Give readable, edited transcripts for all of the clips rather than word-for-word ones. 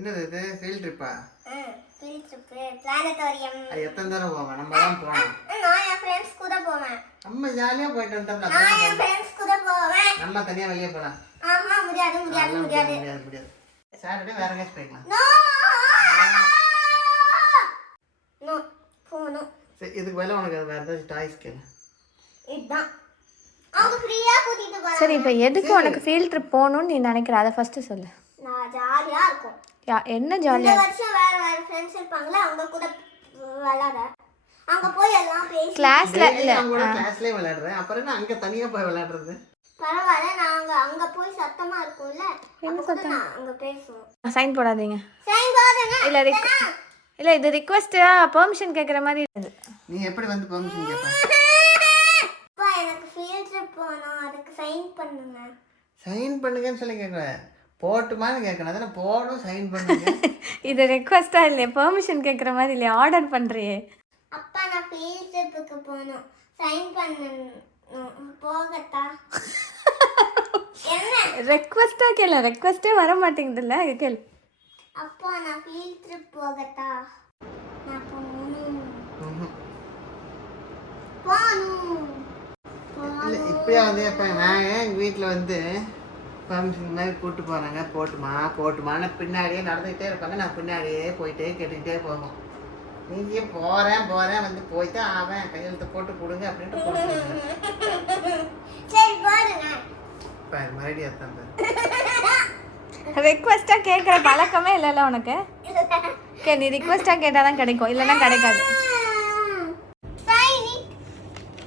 என்னது இது ஃபீல்ட் ட்ரிப்பா? Field trip planetarium. எத்தனை தடவை போவேன்? நம்ம தான் போறோம். நான் என் ஃப்ரெண்ட்ஸ் கூட போவேன். நம்ம ஜாலியா போயிட்டு வந்துட்டோம். நான் என் ஃப்ரெண்ட்ஸ் கூட போவேன். நம்ம தனியா வெளிய போலாம். ஆஹா முடியாது. சாட்டர்டே வேற எங்கேயாச்சும் போய்க்கலாம். நோ போணும். சரி இதுக்கு பதிலா உனக்கு வேற ஏதாச்சும் டாய்ஸ் கேளு. இதான் அவங்க ஃப்ரீயா கூட்டிட்டு போறாங்க. சரி இப்போ எதுக்கு உனக்கு ஃபீல்ட் ட்ரிப் போகணும்னு நீ நினைக்கிற அதை ஃபர்ஸ்ட் சொல்லு. நான் ஜாலியா இருக்கும். என்ன ஜாலியா? இந்த வருஷம் வேற ஃப்ரெண்ட்ஸ் இருப்பாங்களா அவங்க கூட விளையாட. அங்க போய் எல்லாம் பேசி கிளாஸ்ல இல்ல அவங்க கிளாஸ்லயே விளையாடுறேன். அப்புறம் என்ன அங்க தனியா போய் விளையாடுறது? பரவாயில்ல நாங்க அங்க போய் சத்தமா இருக்கும்ல. என்ன சத்தம்? அங்க பேசுவோம். சைன் போடாதீங்க. சைன் போடுங்க. இல்ல இது ரிக்வெஸ்டா பெர்மிஷன் கேக்குற மாதிரி இருக்குது. நீ எப்படி வந்து பெர்மிஷன் கேப்ப? அப்பா எனக்கு ஃபீல்ட் ட்ரிப் போணும் அதுக்கு சைன் பண்ணுங்க. சைன் பண்ணுங்கன்னு சொல்லி கேக்குற. போட்டுமான்னு கேட்கணும். அதானே போடும் சைன் பண்ணுங்க. இது ரிக்வெஸ்டா இல்ல பெர்மிஷன் கேக்குற மாதிரி இல்ல ஆர்டர் பண்றியே. அப்பா நான் ஃபீல்ட் ட்ரிப்புக்கு போணும் சைன் பண்ணணும் போகட்டா? என்ன ரிக்வெஸ்டா கேளு. ரிக்வெஸ்டே வர மாட்டேங்குதுல்ல கேளு. அப்பா நான் ஃபீல்ட் ட்ரிப் போகட்டா? நான் போணும். இல்ல இப்பயே வந்து இப்ப நான் எங்க வீட்டுல வந்து பெர்மிஷன் மாதிரி கூட்டு போறாங்க. போட்டுமான்னு பின்னாடியே நடந்துகிட்டே இருப்பாங்க. நான் பின்னாடியே போயிட்டே கேட்டுக்கிட்டே போவோம். நீங்க போறேன் வந்து போயிட்டு அவன் கையெழுத்து போட்டு கொடுங்க அப்படின்ட்டு போட்டு சரி பாருங்க பாரு மறுபடியும் அதான் ரிக்வெஸ்டா கேக்குற பழக்கமே இல்லல உனக்கு. ஓகே நீ ரிக்வெஸ்டா கேட்டா தான் கிடைக்கும் இல்லனா கிடைக்காது.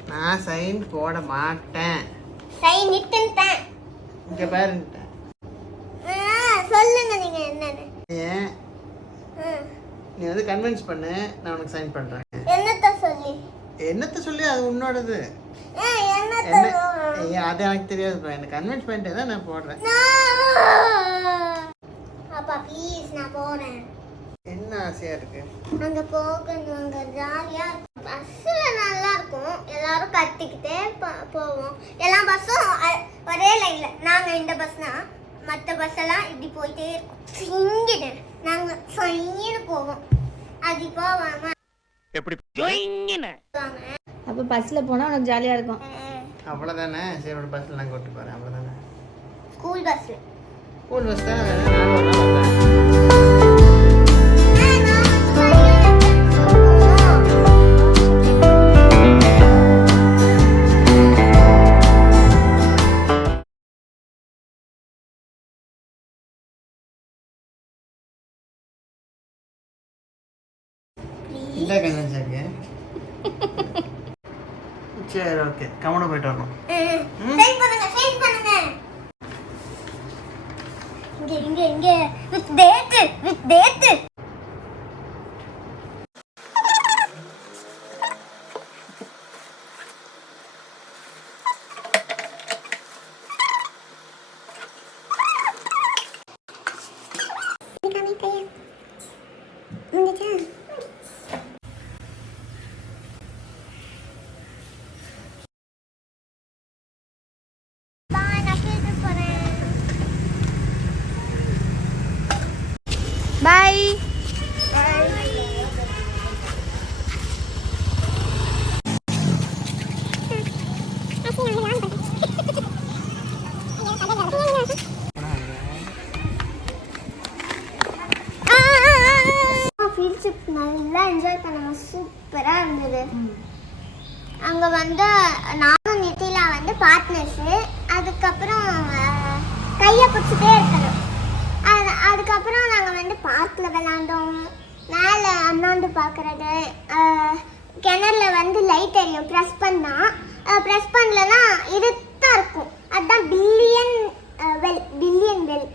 நான் சைன் போட மாட்டேன். சைன் இட்டேன். இங்க பாரு. சொல்லுங்க நீங்க என்னன்னு. ஏன் நீ வந்து கன்வின்ஸ் பண்ணு நான் உனக்கு சைன் பண்றேன். என்னத்த சொல்லி அது உன்னோடது. அது எனக்கு தெரியாது. எனக்கு கன்வின்ஸ் பண்ணிட்டே தான் நான் போடுறேன். அப்பா ப்ளீஸ் நான் போறேன். என்ன ஆசையா இருக்கு? அங்க போகணும். அங்க ஜாலியா பஸ்ல நல்லா இருக்கும். எல்லாரும் கத்திக்கிட்டே போவோம். எல்லா பஸ்ஸும் ஒரே லைன்ல. நாங்க இந்த பஸ்னா மற்ற பஸ் எல்லாம் இப்படி போயிட்டே இருக்கும். சிங்கிட்டு நாங்க சொயின்னு போவோம். அது போவாம எப்படி ஜொயின்னு அப்ப பஸ்ல போனா உனக்கு ஜாலியா இருக்கும். அவ்வளவுதானே. சரி ஒரு பஸ்ல நான் கூட்டி போறேன். அவ்வளவுதானே. ஸ்கூல் பஸ் தான் நான் வரேன். இந்த கன்வின்ஸ் ஆகிய சரி ஓகே கமன போயிட்டு வரணும். சைன் பண்ணுங்க. இங்க வித் டேட் பை. ஃபீல்ட் ட்ரிப் நல்லா என்ஜாய் பண்ணோம். சூப்பரா இருந்தது. அங்க வந்து நானும் நித்திலா வந்து பார்ட்னர்ஸு. அதுக்கப்புறம் கையை பிடிச்சிட்டே இருக்கணும். அதுக்கப்புறம் நாங்கள் வந்து பார்க்கில் விளாண்டோம். மேலே அண்ணாண்டு பார்க்குறது. கிணறுல வந்து லைட் எரியும். ப்ரெஸ் பண்ணலன்னா இருட்டாக இருக்கும். அதுதான் பில்லியன் வெல்.